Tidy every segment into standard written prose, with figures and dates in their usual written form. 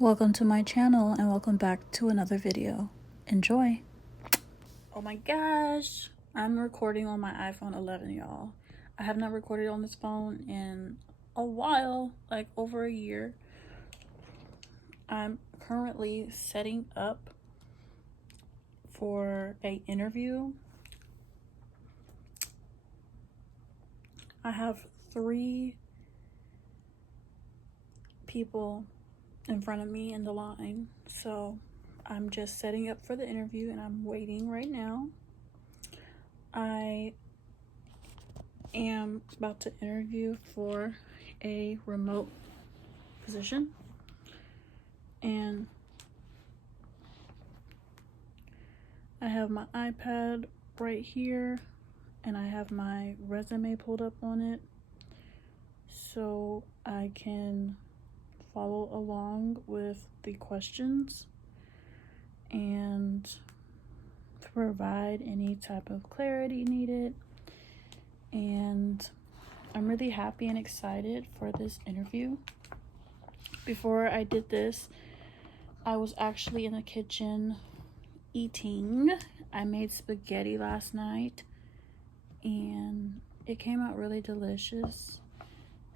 Welcome to my channel and welcome back to another video. Enjoy! Oh my gosh! I'm recording on my iPhone 11, y'all. I have not recorded on this phone in a while, like over a year. I'm currently setting up for an interview. I have 3 people in front of me in the line, so I'm just setting up for the interview and I'm waiting right now. I am about to interview for a remote position, and I have my iPad right here and I have my resume pulled up on it so I can follow along with the questions and provide any type of clarity needed. And I'm really happy and excited for this interview. Before I did this, I was actually in the kitchen eating. I made spaghetti last night and it came out really delicious.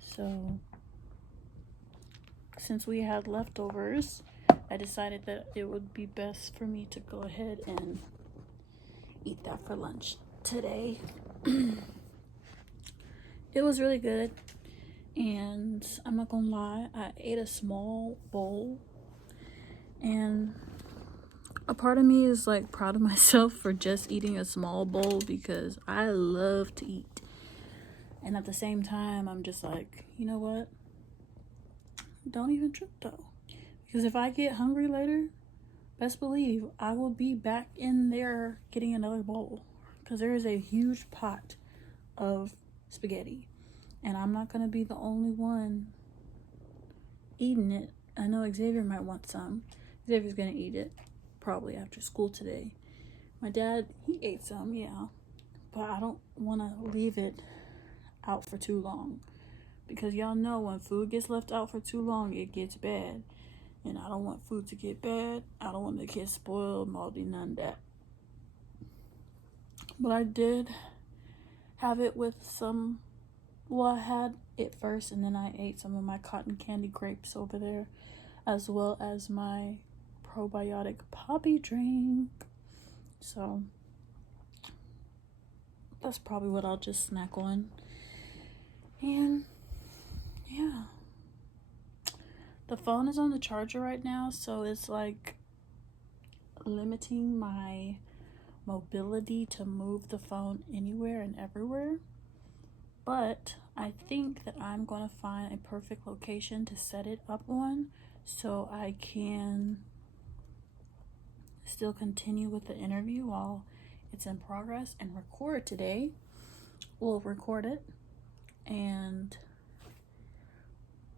So since we had leftovers, I decided that it would be best for me to go ahead and eat that for lunch today. It was really good, and I'm not gonna lie, I ate a small bowl, and a part of me is like proud of myself for just eating a small bowl because I love to eat. And at the same time, I'm just like, you know what? Don't even trip though. Because if I get hungry later, best believe I will be back in there getting another bowl. Because there is a huge pot of spaghetti. And I'm not going to be the only one eating it. I know Xavier might want some. Xavier's going to eat it probably after school today. My dad, he ate some, yeah. But I don't want to leave it out for too long. Because y'all know when food gets left out for too long, it gets bad. And I don't want food to get bad. I don't want it to get spoiled, moldy, none of that. But I did have it with some, well, I had it first and then I ate some of my cotton candy grapes over there, as well as my probiotic poppy drink. So that's probably what I'll just snack on. And yeah, the phone is on the charger right now, so it's like limiting my mobility to move the phone anywhere and everywhere. But I think that I'm going to find a perfect location to set it up on so I can still continue with the interview while it's in progress and record today. We'll record it, and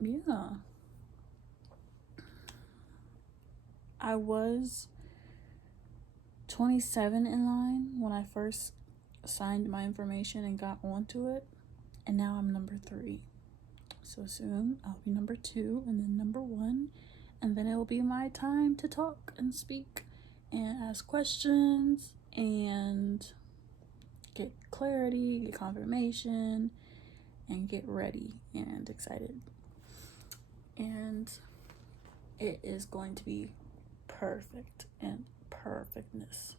yeah, I was 27 in line when I first signed my information and got onto it, and now I'm number 3. So soon I'll be number 2 and then number 1, and then it will be my time to talk and speak and ask questions and get clarity, get confirmation, and get ready and excited. And it is going to be perfect and perfectness.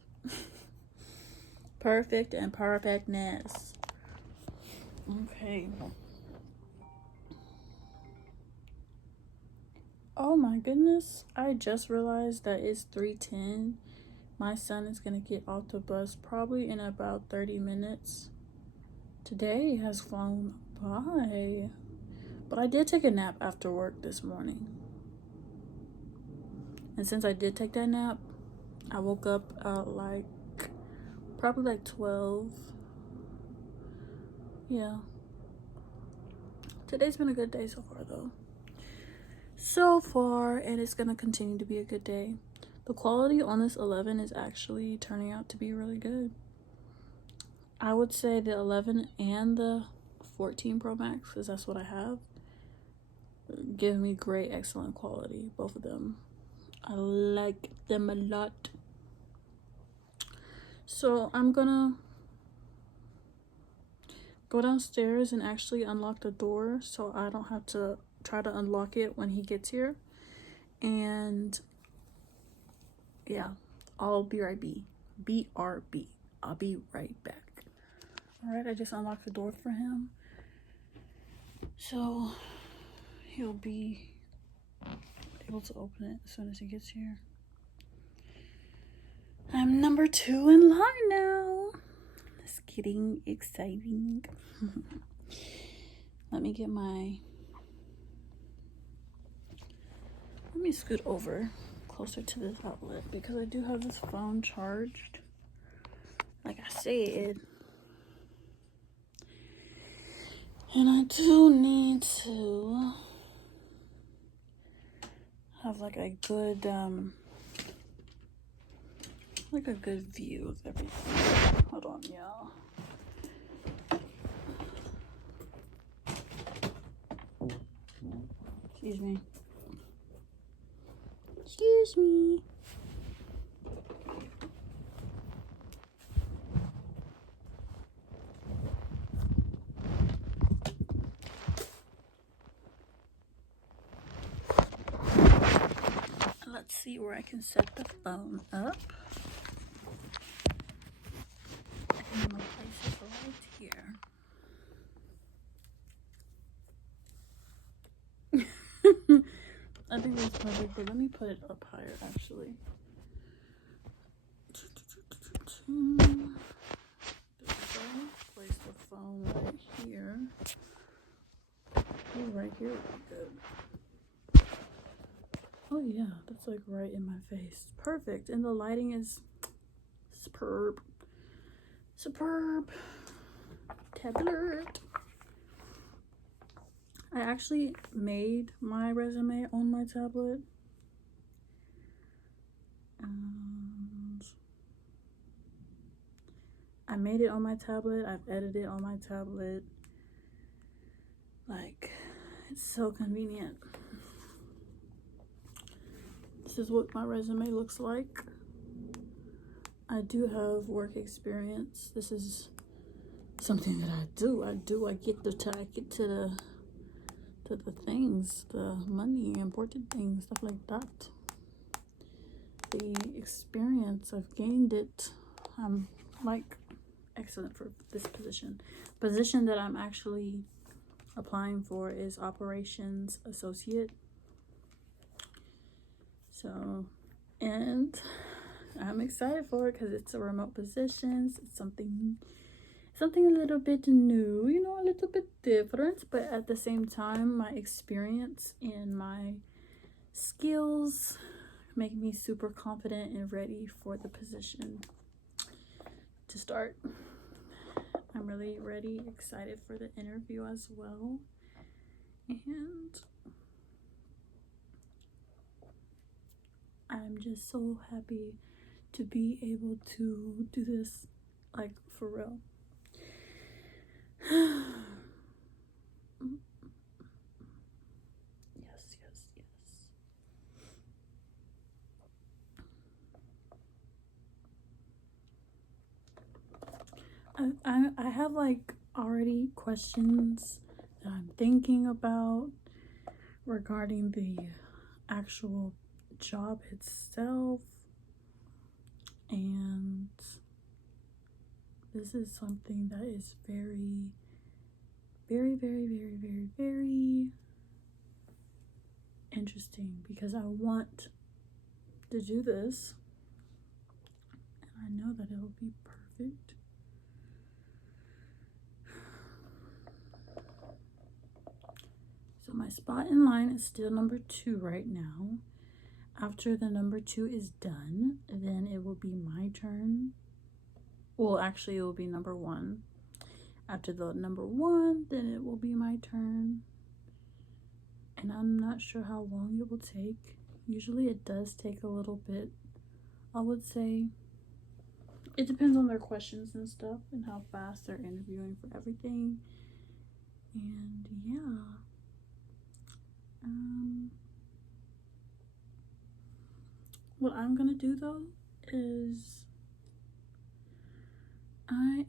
Perfect and perfectness. Okay. Oh my goodness, I just realized that it's 3:10. My son is gonna get off the bus probably in about 30 minutes. Today has flown by. But I did take a nap after work this morning. And since I did take that nap, I woke up at probably like 12. Yeah. Today's been a good day so far though. So far, and it's gonna continue to be a good day. The quality on this 11 is actually turning out to be really good. I would say the 11 and the 14 Pro Max, because that's what I have, give me great, excellent quality. Both of them. I like them a lot. So I'm gonna go downstairs and actually unlock the door so I don't have to try to unlock it when he gets here. And yeah, I'll be right BRB. I'll be right back. Alright, I just unlocked the door for him. So he'll be able to open it as soon as he gets here. I'm number 2 in line now. It's getting exciting. Let me scoot over closer to this outlet because I do have this phone charged. Like I said. And I do need to have like a good view of everything. Hold on, y'all. Excuse me. Excuse me. Let's see where I can set the phone up. I'm gonna place it right here. I think that's perfect, but let me put it up higher actually. There we go. Place the phone right here. Oh, right here would be good. Oh yeah, that's like right in my face. Perfect. And the lighting is superb. Superb. Tablet. I actually made my resume on my tablet. And I made it on my tablet. I've edited it on my tablet. Like, it's so convenient. This is what my resume looks like. I do have work experience. This is something that I do. I get to the things, the money, important things, stuff like that. The experience, I've gained it. I'm like excellent for this position. Position that I'm actually applying for is operations associate. So, and I'm excited for it because it's a remote position. It's something a little bit new, you know, a little bit different, but at the same time, my experience and my skills make me super confident and ready for the position to start. I'm really ready, excited for the interview as well. And I'm just so happy to be able to do this, like, for real. Yes. I have like already questions that I'm thinking about regarding the actual job itself, and this is something that is very interesting because I want to do this and I know that it will be perfect. So my spot in line is still number 2 right now. After the number 2 is done, then it will be my turn. Well, actually, it will be number 1. After the number 1, then it will be my turn. And I'm not sure how long it will take. Usually it does take a little bit. I would say it depends on their questions and stuff and how fast they're interviewing for everything. And yeah, What I'm gonna do though is I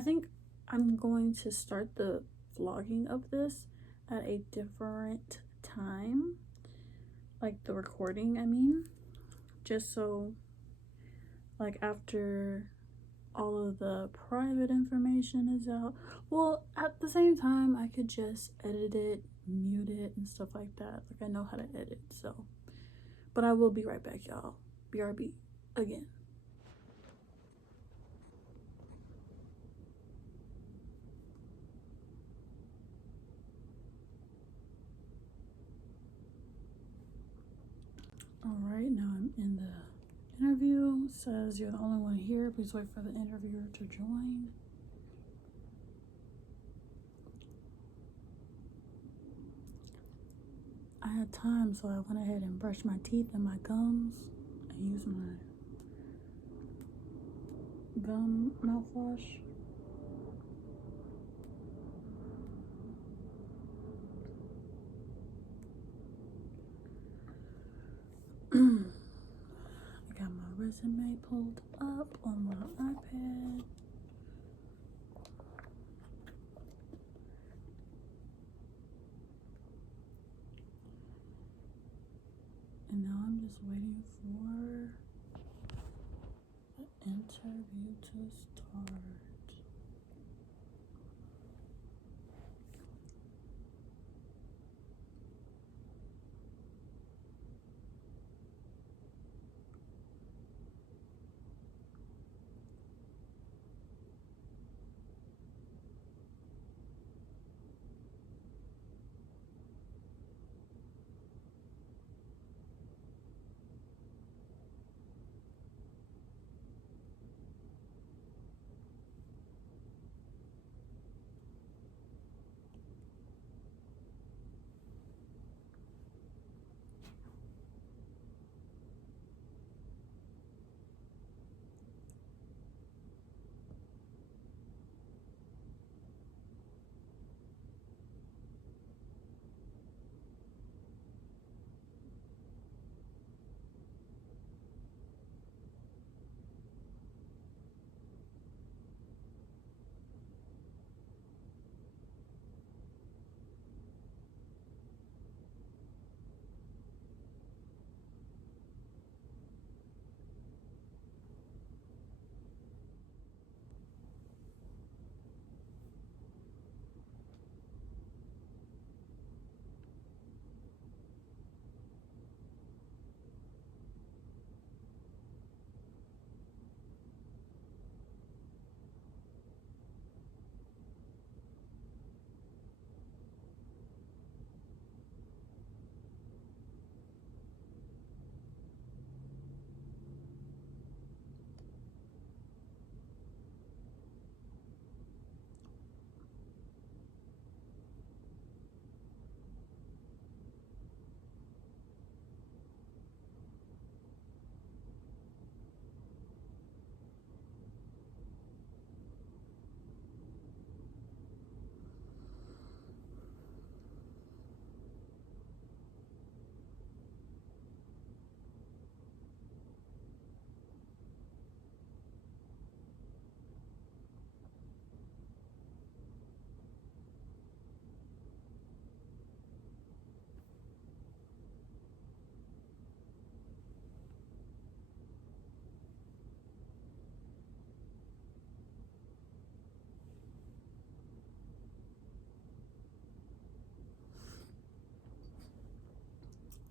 think I'm going to start the vlogging of this at a different time, like the recording, I mean, just so like after all of the private information is out. Well, at the same time, I could just edit it, mute it, and stuff like that. Like, I know how to edit, so. But I will be right back, y'all. BRB again. All right, now I'm in the interview. It says you're the only one here. Please wait for the interviewer to join. I had time, so I went ahead and brushed my teeth and my gums and used my gum mouthwash. I got my resume pulled up on my iPad. And now I'm just waiting for the interview to start.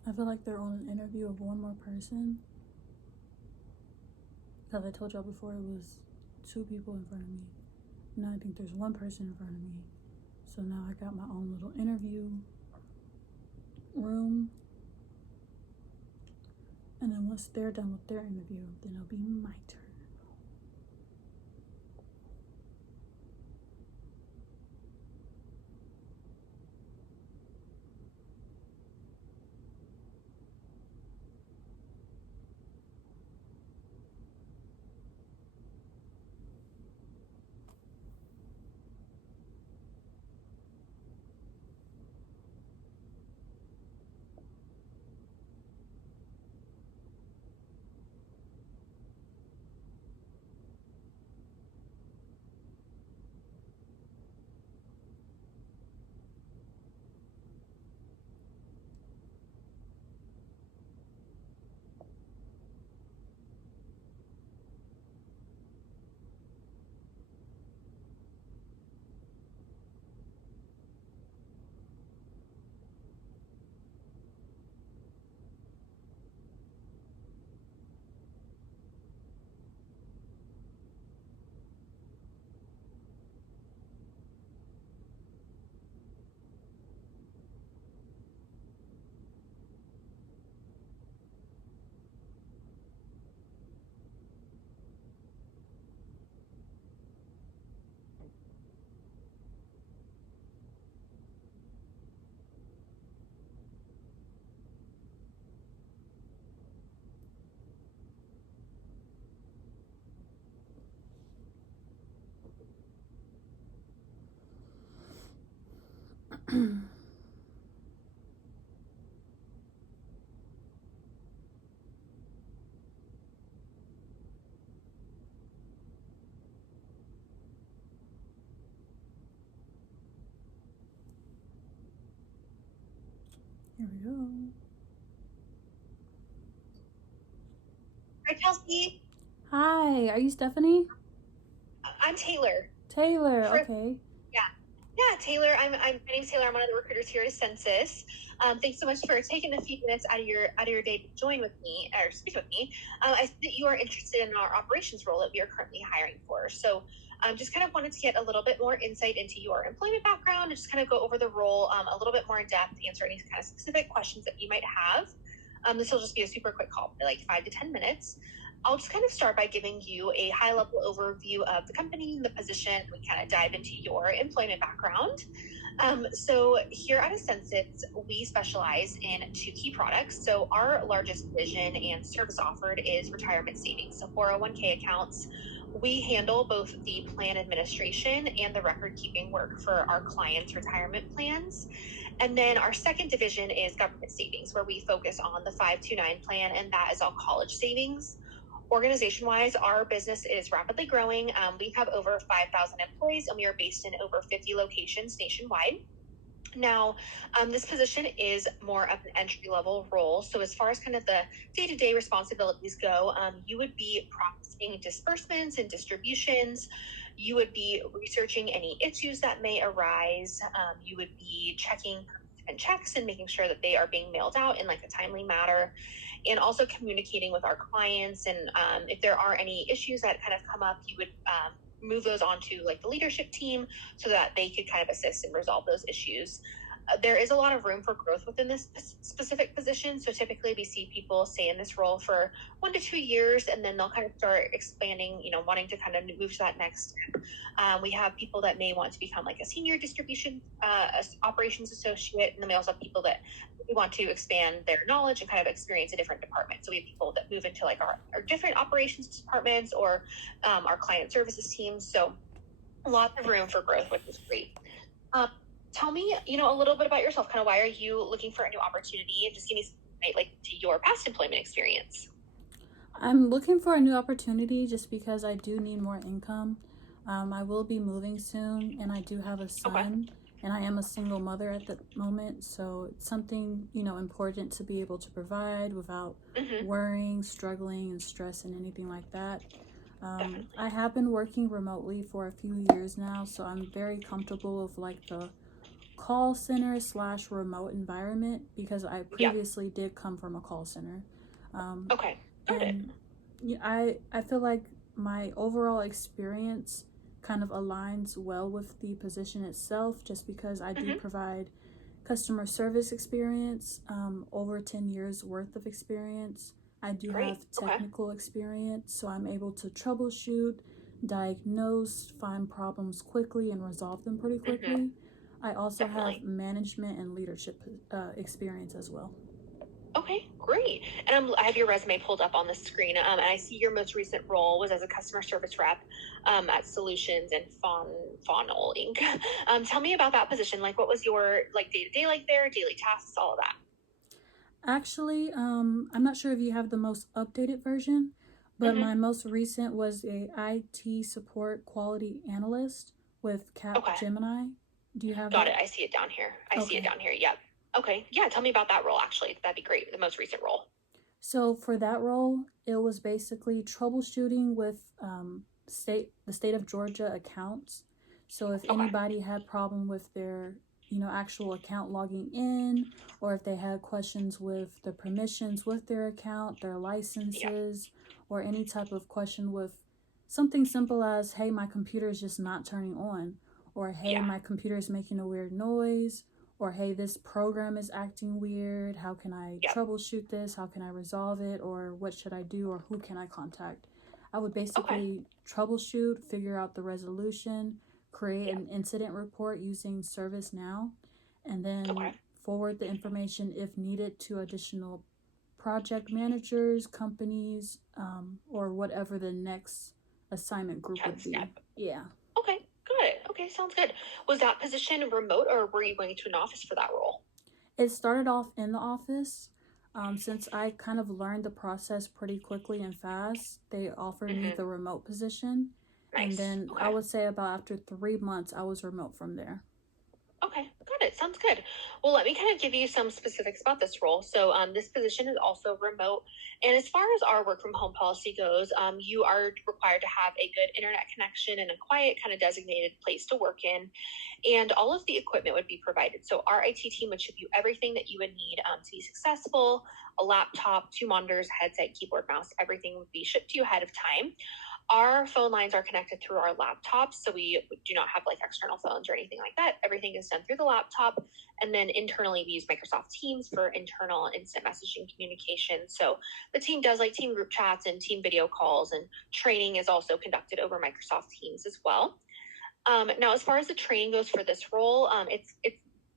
I feel like they're on an interview of one more person. Because I told y'all before it was 2 people in front of me. Now I think there's 1 person in front of me. So now I got my own little interview room. And then once they're done with their interview, then it'll be my turn. Here we go. Hi, Kelsey. Hi, are you Stephanie? I'm Taylor. Taylor, For okay. yeah, yeah, Taylor. My name's Taylor. I'm one of the recruiters here at Census. Thanks so much for taking a few minutes out of your day to join with me or speak with me. I see that you are interested in our operations role that we are currently hiring for. So, just kind of wanted to get a little bit more insight into your employment background and just kind of go over the role a little bit more in depth, answer any kind of specific questions that you might have. This will just be a super quick call, like 5 to 10 minutes. I'll just kind of start by giving you a high level overview of the company, the position. We kind of dive into your employment background. So here at Census, we specialize in two key products. So our largest vision and service offered is retirement savings, so 401k accounts. We handle both the plan administration and the record keeping work for our clients' retirement plans. And then our second division is government savings, where we focus on the 529 plan, and that is all college savings. Organization wise, our business is rapidly growing. We have over 5,000 employees, and we are based in over 50 locations nationwide. Now, this position is more of an entry level role. So, as far as kind of the day to day responsibilities go, you would be processing disbursements and distributions. You would be researching any issues that may arise. You would be checking and checks and making sure that they are being mailed out in like a timely manner, and also communicating with our clients. And if there are any issues that kind of come up, you would move those onto like the leadership team so that they could kind of assist and resolve those issues. There is a lot of room for growth within this specific position. So typically we see people stay in this role for 1 to 2 years, and then they'll kind of start expanding, wanting to kind of move to that next step. We have people that may want to become like a senior distribution operations associate, and then we also have people that we want to expand their knowledge and kind of experience a different department. So we have people that move into like our different operations departments or our client services teams. So lots of room for growth, which is great. Um, Tell me, a little bit about yourself. Kind of why are you looking for a new opportunity, and just give me some insight, like to your past employment experience. I'm looking for a new opportunity just because I do need more income. I will be moving soon, and I do have a Okay. son, and I am a single mother at the moment, so it's something, important to be able to provide without Mm-hmm. worrying, struggling, and stress and anything like that. Definitely. I have been working remotely for a few years now, so I'm very comfortable with like the call center slash remote environment because I Yep. previously did come from a call center. Um, Okay. Got it. and I feel like my overall experience kind of aligns well with the position itself just because I do Mm-hmm. provide customer service experience, over 10 years worth of experience. I do have Great. Okay. technical experience, so I'm able to troubleshoot, diagnose, find problems quickly, and resolve them pretty Mm-hmm. quickly. I also have Definitely. management and leadership experience as well. Okay, great. And I have your resume pulled up on the screen, and I see your most recent role was as a customer service rep at Solutions and Fawnal Inc. Tell me about that position. Like, what was your like day to day like there, daily tasks, all of that? Actually, I'm not sure if you have the most updated version, but Mm-hmm. my most recent was a IT support quality analyst with Cap Okay, Gemini. Do you have got it. that? I see it down here. I see it Okay. down here. Yep. Okay, yeah. Tell me about that role. Actually, that'd be great. The most recent role. So for that role, it was basically troubleshooting with the state of Georgia accounts. So if Okay. anybody had problem with their actual account logging in, or if they had questions with the permissions with their account, their Yep. licenses, or any type of question with something simple as, hey, my computer is just not turning on, or hey, Yeah. my computer is making a weird noise, or hey, this program is acting weird, how can I Yep. troubleshoot this, how can I resolve it, or what should I do, or who can I contact. I would Okay. basically troubleshoot, figure out the resolution, create Yep. an incident report using ServiceNow, and Okay. then forward the information if needed to additional project managers, companies, or whatever the next assignment group would Next step. be. Yeah. Okay. Got it. Okay. Sounds good. Was that position remote, or were you going to an office for that role? It started off in the office. Since I kind of learned the process pretty quickly and fast, they offered me Mm-hmm. the remote position. And Nice. then I Okay. would say about after 3 months, I was remote from there. Okay. Got it. Sounds good. Well, let me kind of give you some specifics about this role. So, this position is also remote. And as far as our work from home policy goes, you are required to have a good internet connection and a quiet, kind of designated place to work in. And all of the equipment would be provided. So, our IT team would ship you everything that you would need to be successful: a laptop, two monitors, headset, keyboard, mouse, everything would be shipped to you ahead of time. Our phone lines are connected through our laptops, so we do not have like external phones or anything like that. Everything is done through the laptop. And then internally, we use Microsoft Teams for internal instant messaging communication. So the team does like team group chats and team video calls, and training is also conducted over Microsoft Teams as well. Now, as far as the training goes for this role, it's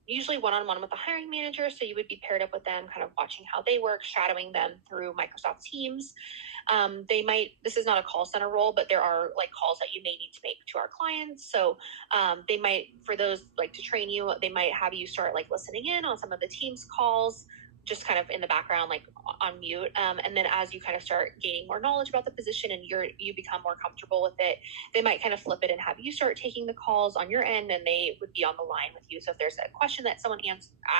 usually one-on-one with the hiring manager. So you would be paired up with them, kind of watching how they work, shadowing them through Microsoft Teams. This is not a call center role, but there are like calls that you may need to make to our clients. So they might, for those like to train you, they might have you start like listening in on some of the Teams calls, just kind of in the background, like on mute. And then as you kind of start gaining more knowledge about the position and you become more comfortable with it, they might kind of flip it and have you start taking the calls on your end, and they would be on the line with you. So if there's a question that someone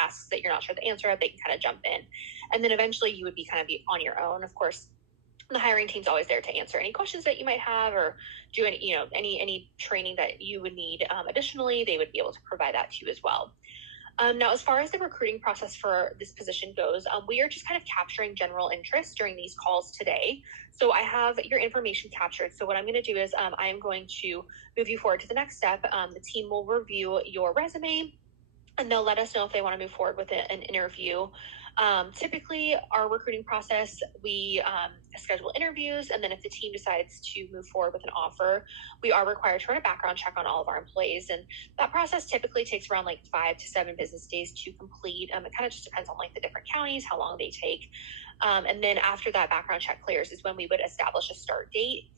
asks that you're not sure the answer of, they can kind of jump in. And then eventually you would be kind of be on your own. Of course, the hiring team's always there to answer any questions that you might have, or do any training that you would need. Additionally, they would be able to provide that to you as well. Now, as far as the recruiting process for this position goes, we are just kind of capturing general interest during these calls today. So I have your information captured. So what I'm going to do is I am going to move you forward to the next step. The team will review your resume, and they'll let us know if they want to move forward with an interview. Typically, our recruiting process, we schedule interviews, and then if the team decides to move forward with an offer, we are required to run a background check on all of our employees. And that process typically takes around like 5 to 7 business days to complete. It kind of just depends on like the different counties, how long they take. And then after that background check clears is when we would establish a start date.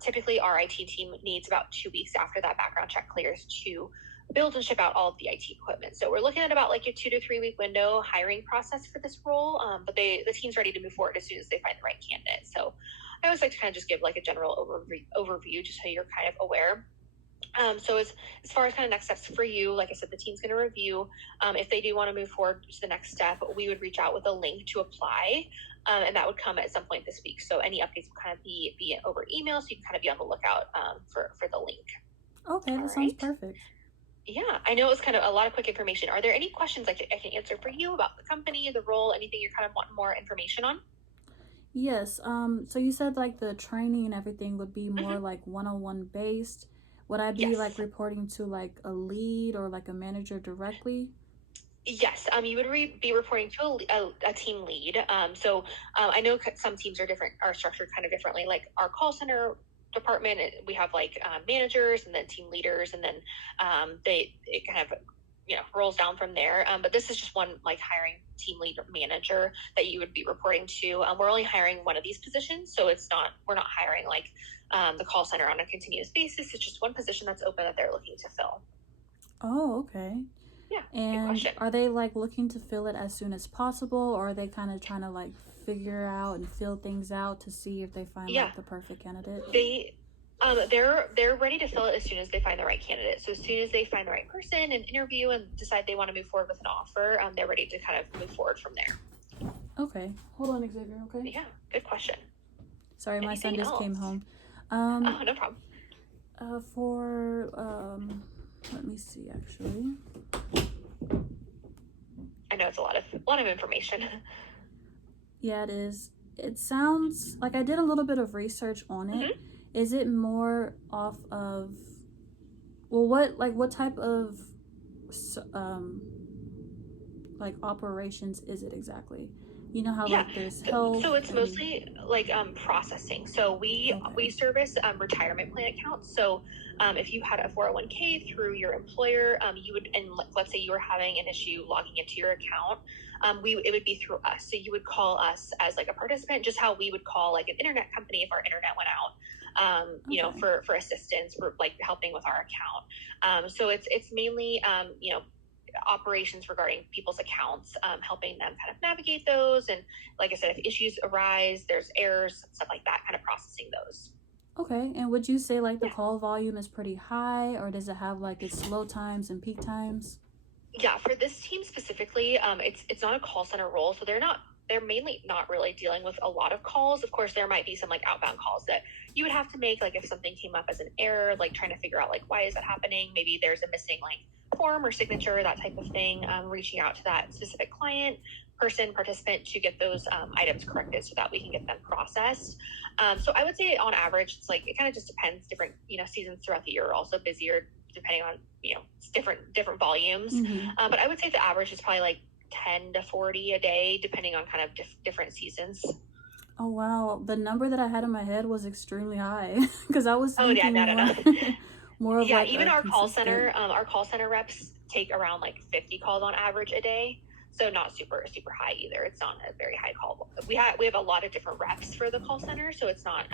Typically, our IT team needs about 2 weeks after that background check clears to build and ship out all of the IT equipment. So we're looking at about like a 2 to 3 week window hiring process for this role. But the team's ready to move forward as soon as they find the right candidate. So I always like to kind of just give like a general overview, just so you're kind of aware. So as far as kind of next steps for you, like I said, the team's going to review. If they do want to move forward to the next step, we would reach out with a link to apply. And that would come at some point this week. So any updates will kind of be over email. So you can kind of be on the lookout for the link. Okay, that sounds perfect. Yeah, I know it was kind of a lot of quick information. Are there any questions I can answer for you about the company, the role, anything you're kind of wanting more information on? Yes. So you said like the training and everything would be more like one-on-one based. Would I be like reporting to like a lead or like a manager directly? Yes, you would be reporting to a team lead. I know some teams are structured kind of differently. Like our call center department, we have like managers and then team leaders, and then it kind of rolls down from there. But this is just one like hiring team lead or manager that you would be reporting to. We're only hiring one of these positions, so we're not hiring like the call center on a continuous basis. It's just one position that's open that they're looking to fill. Oh, okay. Yeah, and are they like looking to fill it as soon as possible, or are they kind of trying to like figure out and fill things out to see if they find like the perfect candidate? They're ready to fill it as soon as they find the right candidate. So as soon as they find the right person and interview and decide they want to move forward with an offer, they're ready to kind of move forward from there. Okay, hold on, Xavier. Okay. Yeah, good question. Sorry, my son just came home. Oh, no problem. Let me see. Actually, I know it's a lot of information. Yeah, it is. It sounds like I did a little bit of research on it. Is it more off of, well, what type of like operations is it exactly? You know how like there's health. So it's mostly like processing. So we service retirement plan accounts. So if you had a 401k through your employer, you would, and let's say you were having an issue logging into your account, it would be through us. So you would call us as like a participant, just how we would call like an internet company if our internet went out, for assistance, for like helping with our account. So it's mainly, operations regarding people's accounts, helping them kind of navigate those. And like I said, if issues arise, there's errors, stuff like that, kind of processing those. Okay, and would you say like the call volume is pretty high, or does it have like its slow times and peak times? Yeah, for this team specifically, it's not a call center role, so they're mainly not really dealing with a lot of calls. Of course, there might be some like outbound calls that you would have to make, like if something came up as an error, like trying to figure out like why is that happening? Maybe there's a missing like form or signature, that type of thing. Reaching out to that specific client, person, participant to get those items corrected so that we can get them processed. So I would say on average, it's like it kind of just depends. Different seasons throughout the year are also busier depending on different volumes. But I would say the average is probably like 10 to 40 a day, depending on kind of different seasons. Oh wow, the number that I had in my head was extremely high because I was thinking no. more of like even our call center reps take around like 50 calls on average a day, so not super high either. It's not a very high call. We have a lot of different reps for the call center, so it's not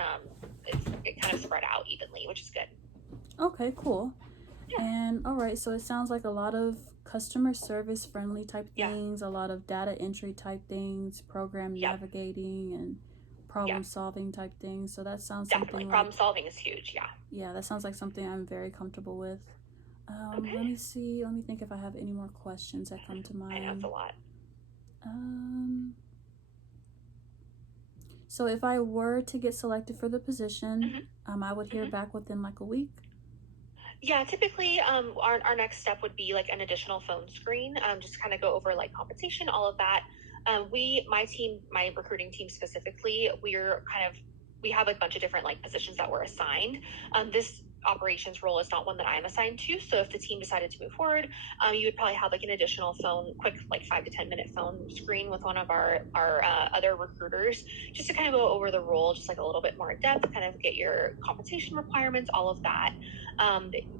it kind of spread out evenly, which is good. Okay, cool. Yeah. And all right, so it sounds like a lot of customer service friendly type things, a lot of data entry type things, program navigating and problem solving type things. So that sounds definitely something problem solving is huge. Yeah, that sounds like something I'm very comfortable with. Okay. Let me think if I have any more questions that come to mind. I know it's a lot. So if I were to get selected for the position, I would hear back within like a week. Yeah, typically our next step would be like an additional phone screen, just kind of go over like compensation, all of that. My recruiting team specifically, we have a bunch of different like positions that were assigned. This operations role is not one that I'm assigned to. So if the team decided to move forward, you would probably have like an additional quick like 5 to 10 minute phone screen with one of our other recruiters, just to kind of go over the role, just like a little bit more in depth, kind of get your compensation requirements, all of that.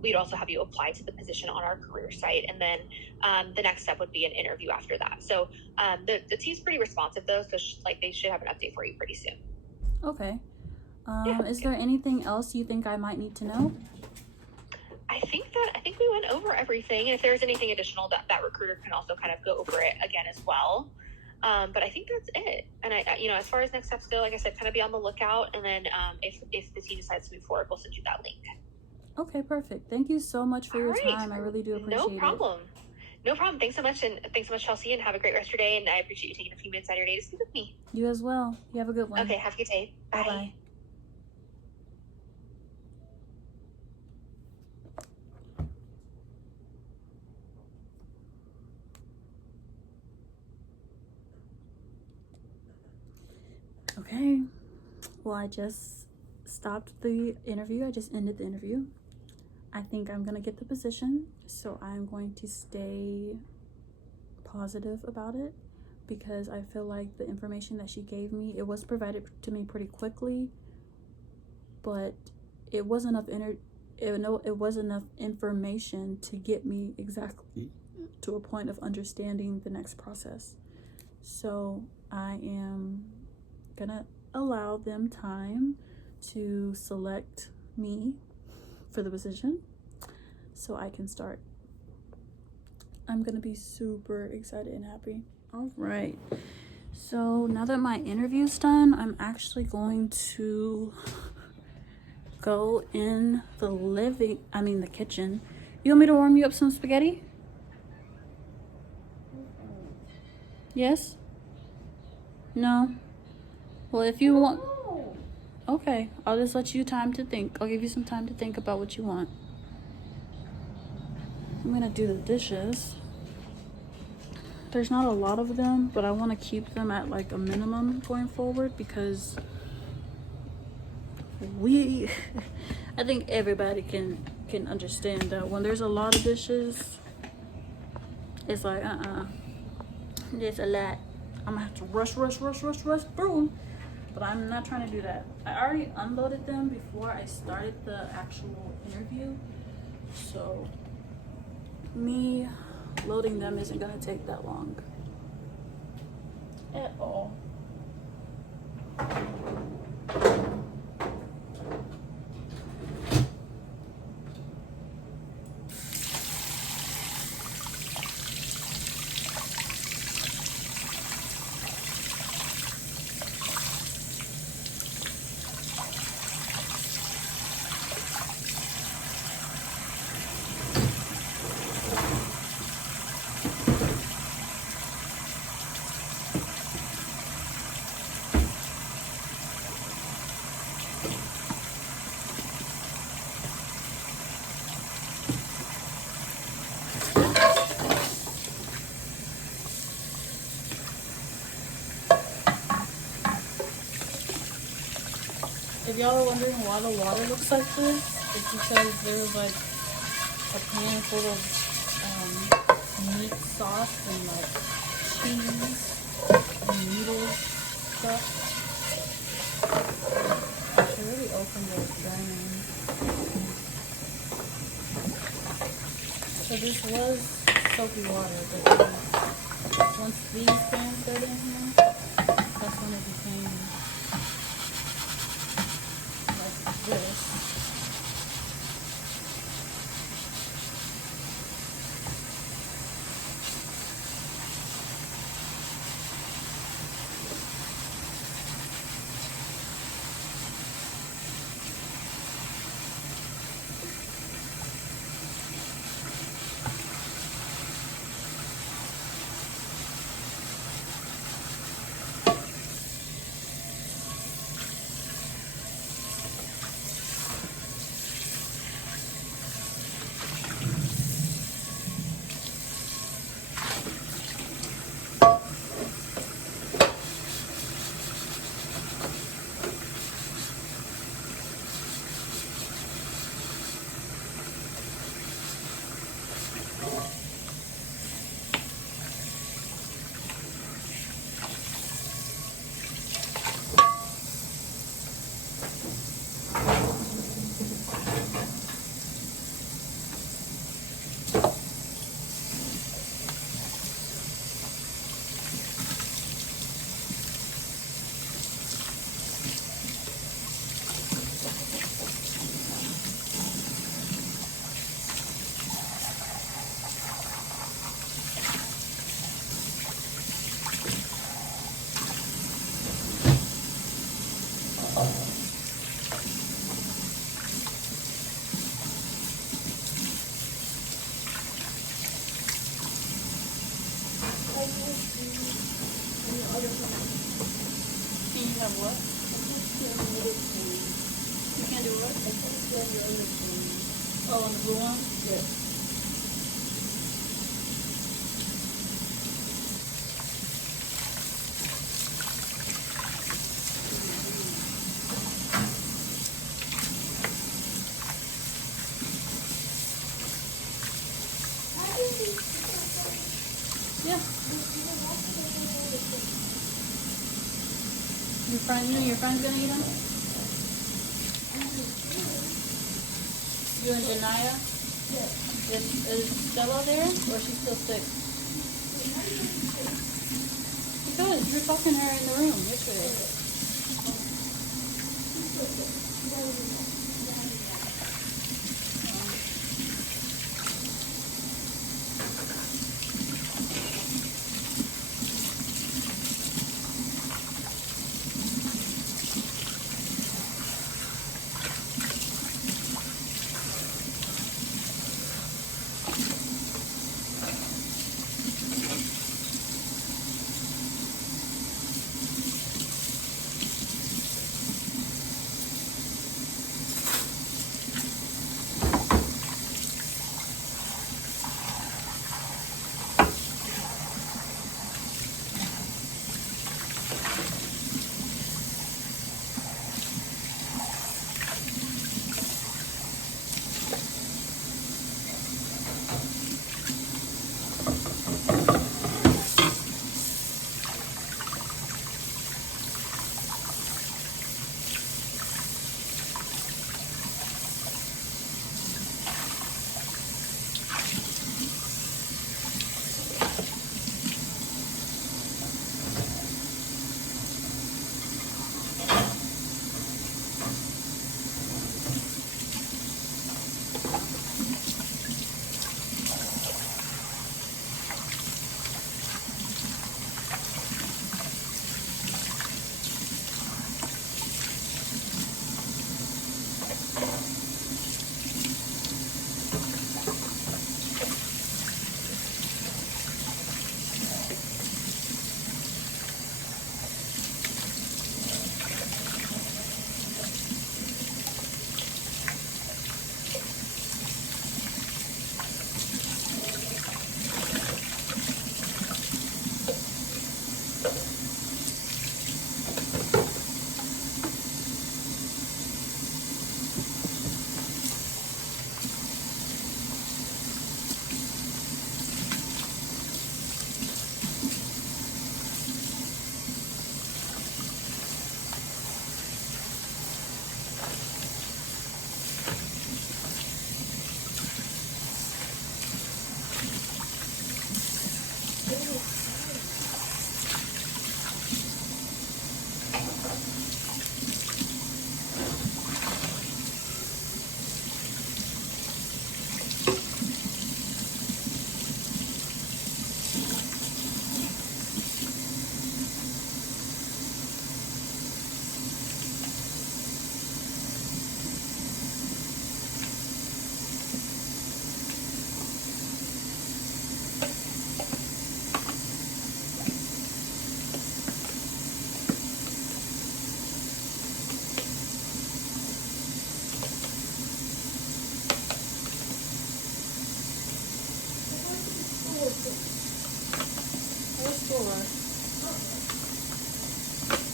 We'd also have you apply to the position on our career site, and then the next step would be an interview after that. So the team's pretty responsive though, so they should have an update for you pretty soon. Okay. Is there anything else you think I might need to know? I think we went over everything. And if there's anything additional, that recruiter can also kind of go over it again as well. But I think that's it. And I as far as next steps go, like I said, kind of be on the lookout. And then if the team decides to move forward, we'll send you that link. Okay, perfect. Thank you so much for your time. I really do appreciate it. No problem. No problem. Thanks so much. And thanks so much, Chelsea, and have a great rest of your day. And I appreciate you taking a few minutes out of your day to speak with me. You as well. You have a good one. Okay, have a good day. Bye. Bye-bye. Okay, well, I just stopped the interview. I just ended the interview. I think I'm gonna get the position, so I'm going to stay positive about it because I feel like the information that she gave me, it was provided to me pretty quickly, but it wasn't enough information to get me exactly to a point of understanding the next process. So I am gonna allow them time to select me for the position so I can start. I'm gonna be super excited and happy. All right, so now that my interview's done, I'm actually going to go in the kitchen. You want me to warm you up some spaghetti? Yes? No? Well, if you want... Okay, I'll just let you time to think. I'll give you some time to think about what you want. I'm gonna do the dishes. There's not a lot of them, but I want to keep them at like a minimum going forward because I think everybody can understand that when there's a lot of dishes, it's like there's a lot. I'm gonna have to rush through them, but I'm not trying to do that. I already unloaded them before I started the actual interview, so me loading them isn't gonna take that long at all. If y'all are wondering why the water looks like this, it's because there's like a pan full of meat sauce and like cheese and noodle stuff. I should really open the burning. So this was soapy water, but then once these pans got in here, that's when it became like this. Can you have what? You can't do what? Oh, on the blue one? Yeah. Yeah. You and your friend's gonna eat them? You and Janaya? Yeah. Is Stella there, or is she still sick? Because you were talking to her in the room yesterday.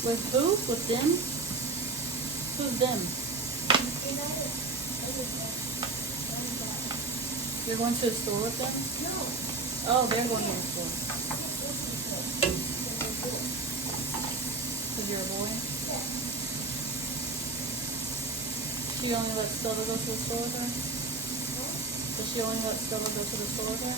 With who? With them? Who's them? You're going to the store with them? No. Oh, they're going to the store. Because you're a boy? Yeah. She only lets Stella go to the store with her? Does she only let Stella go to the store with her?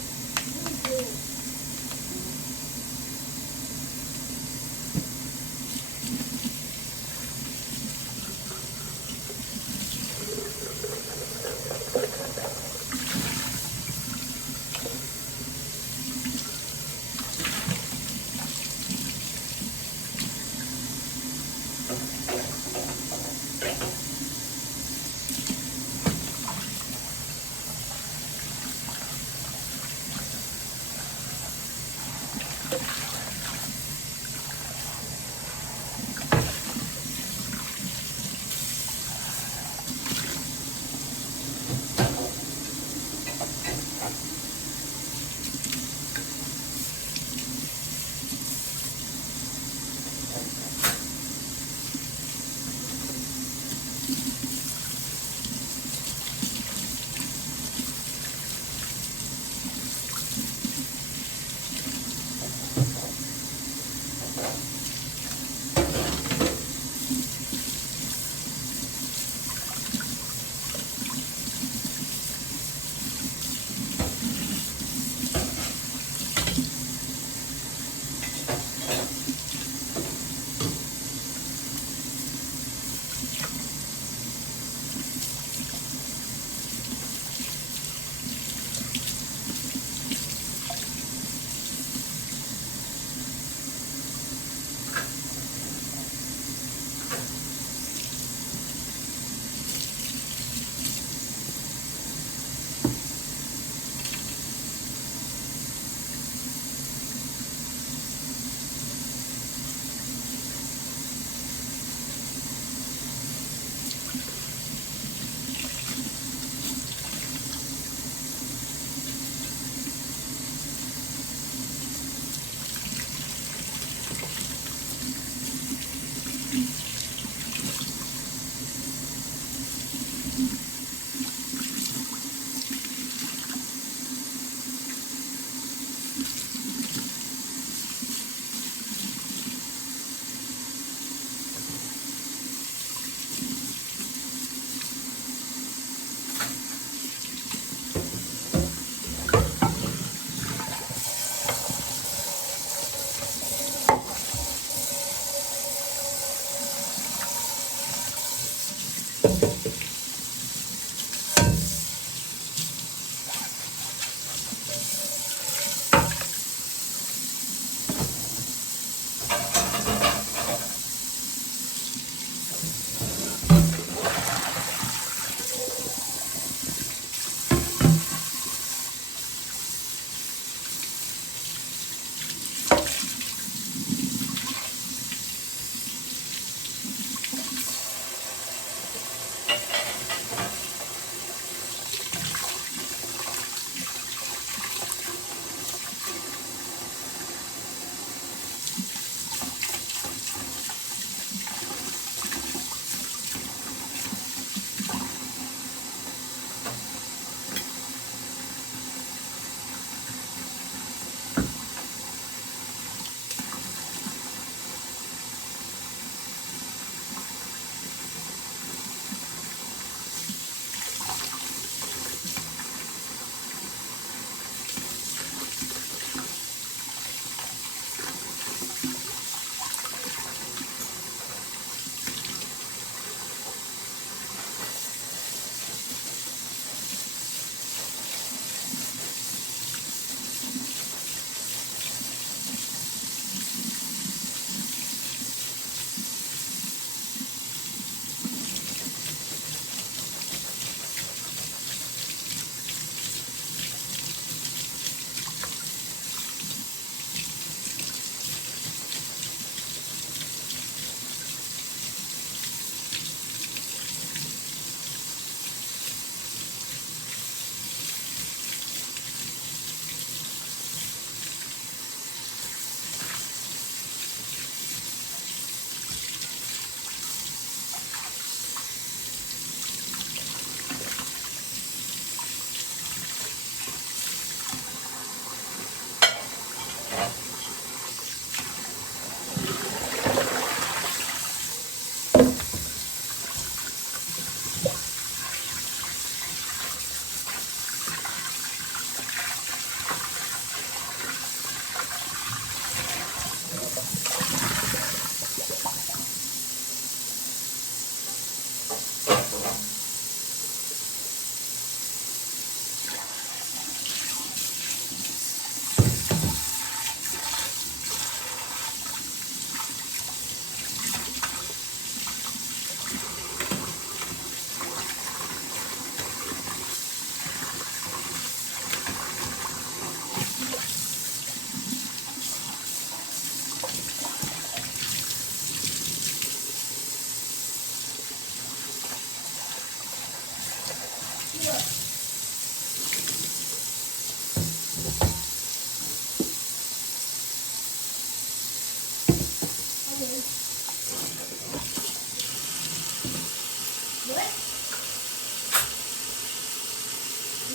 What?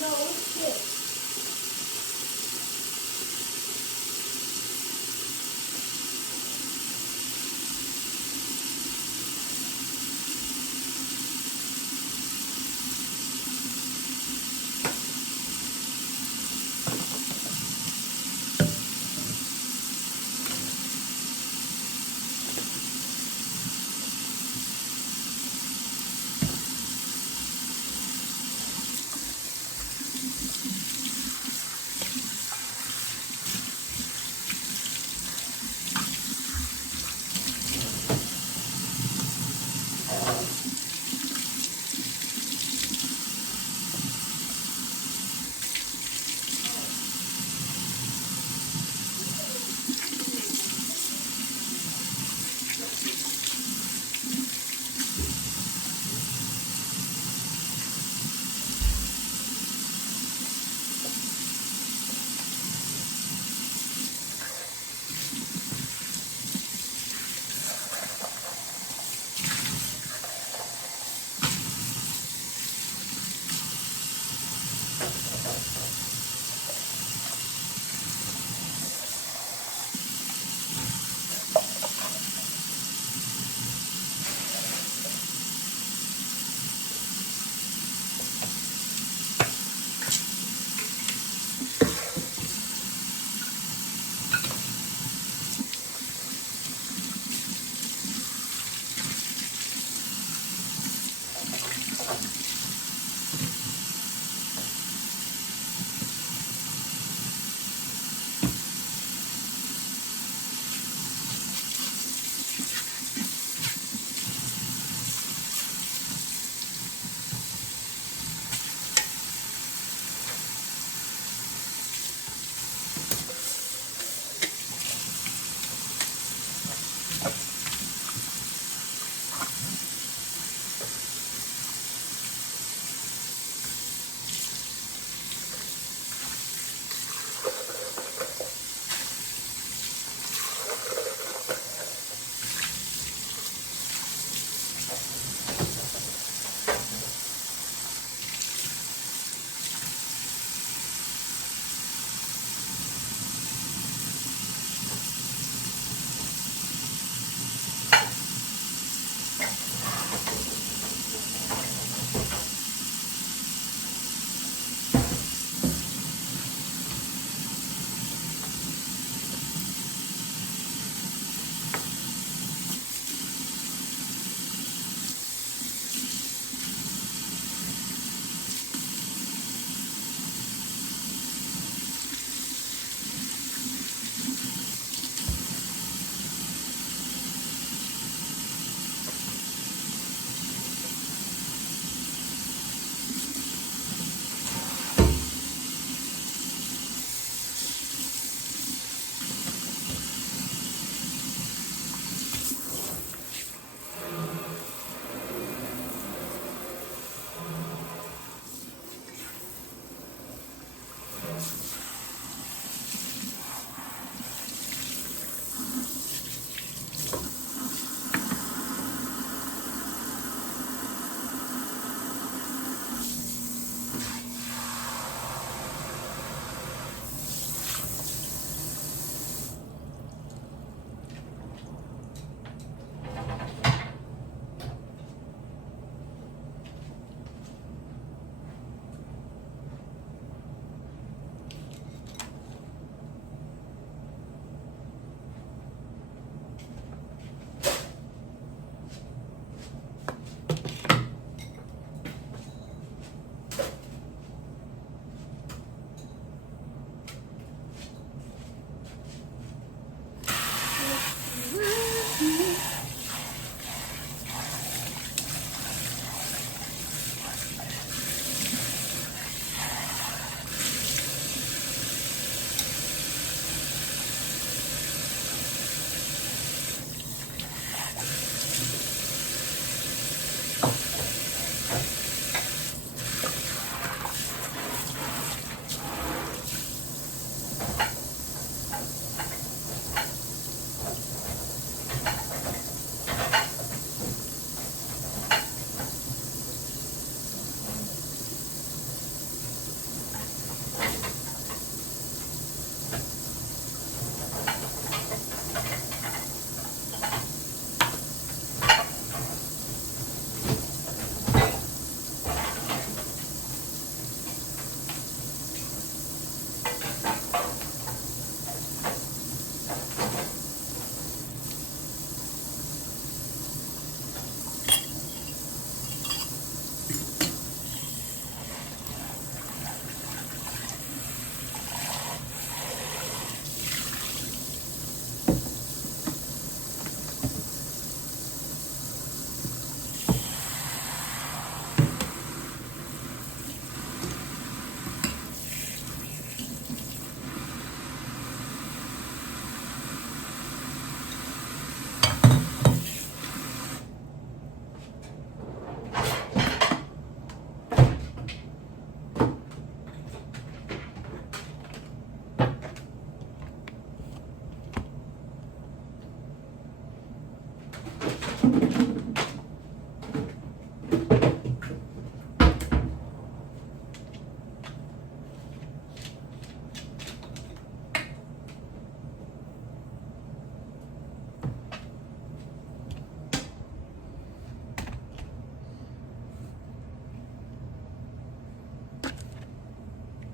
No, it's shit.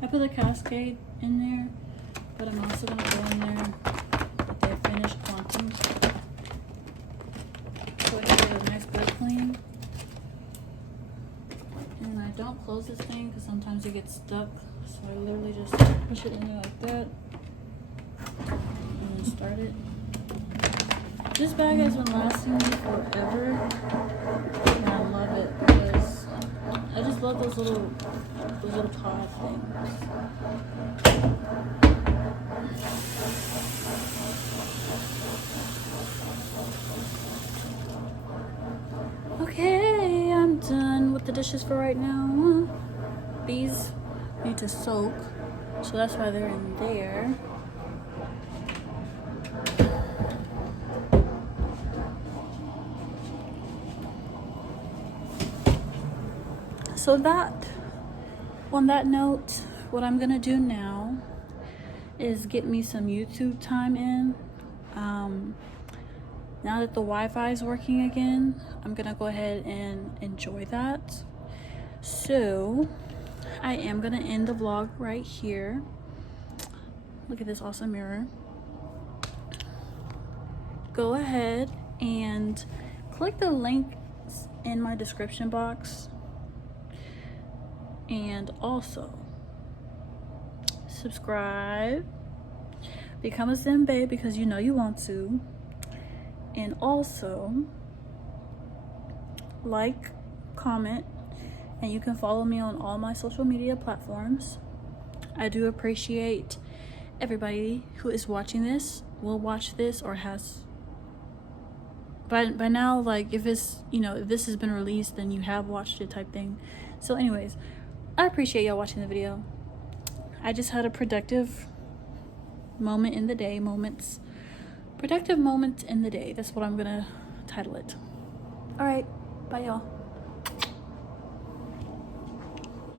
put a cascade in there, but I'm also gonna go in there with the finished quantum. So I can get a nice good clean. And I don't close this thing because sometimes it gets stuck. So I literally just push it in there like that and then start it. This bag has been lasting me forever, and I love it because I just love those little pod things. Okay, I'm done with the dishes for right now. These need to soak, so that's why they're in there. So on that note, what I'm gonna do now is get me some YouTube time in. Now that the Wi-Fi is working again, I'm gonna go ahead and enjoy that. So I am gonna end the vlog right here. Look at this awesome mirror. Go ahead and click the link in my description box, and also subscribe, become a Zen babe because you know you want to, and also like, comment, and you can follow me on all my social media platforms. I do appreciate everybody who is watching this, will watch this, or has by now, like if it's, you know, if this has been released, then you have watched it type thing. So anyways, I appreciate y'all watching the video. I just had a productive moment in the day, productive moments in the day. That's what I'm gonna title it. All right, bye y'all.